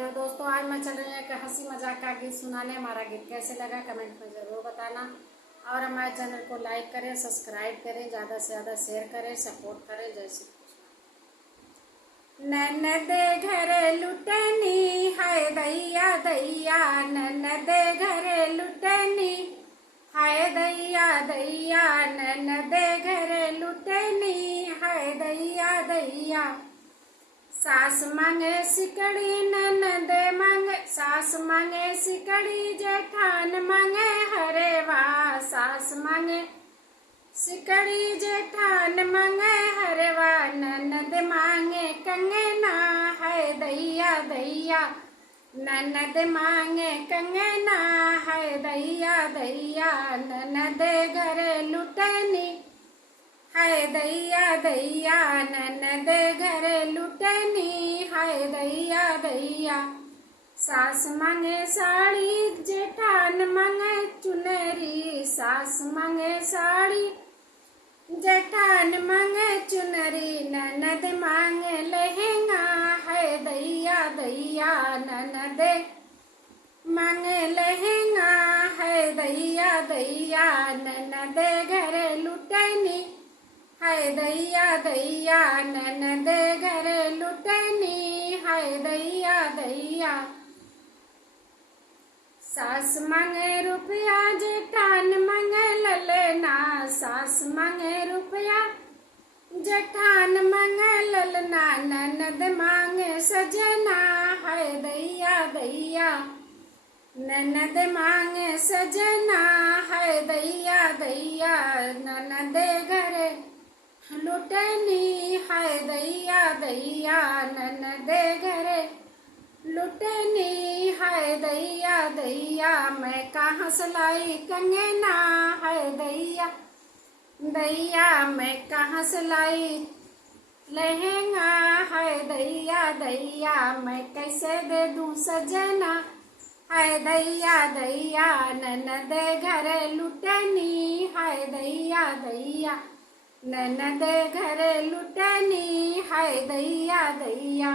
रहे हो दोस्तों। आज मैं चल रही हूँ एक हंसी मजाक का गीत सुनाने। हमारा गीत कैसे लगा कमेंट में ज़रूर बताना और हमारे चैनल को लाइक करें, सब्सक्राइब करें, ज़्यादा से ज़्यादा शेयर करें, सपोर्ट करें। जय श्री कृष्ण। ननद घरे लुटनी हाय दैया दैया, ननद घरे लुटनी हाय दैया दैया, ननद घरे लुटनी हाय दैया दैया। सास मांगे सिकड़ी ननद मांगे, सास मांगे सिकड़ी जेठान मांगे हरेवा। सास मांगे सिकड़ी जेठान मांगे हरेवा, ननद मांगे कंगना है दैया दैया, ननद मांगे कंगना है दैया दैया। ननद घरे लुटनी हाय दैया दैया, ननद घरे लुटनी हाय दैया दैया। सास मांगे साड़ी जेठान मांगे चुनरी, सास मांगे साड़ी जेठान मांगे चुनरी, ननद मांगे लहंगा है दैया दैया, ननद मांगे लहंगा है दैया दैया। ननद घरे लुटनी हाय दैया दैया, ननद घरे लुटनी हाय दैया दैया। सास मांगे रुपया जेठान मांगे ललना, सास मांगे रुपया जेठान मांगे ललना, ननद मांगे सजना हाय दैया दैया, ननद मांगे सजना हाय दैया दैया। ननद घरे लुटनी हाय दैया दैया, ननद घरे लुटनी हाय दैया दैया। मैं कहाँ से लाई कंगना हाय दैया दैया, मैं कहाँ से लाई लहंगा हाय दैया दैया। मैं कैसे दे दूँ सजना हाय दैया दैया, ननद घरे लुटनी हाय दैया दैया, ननद घरे लुटनी हाय दैया दैया।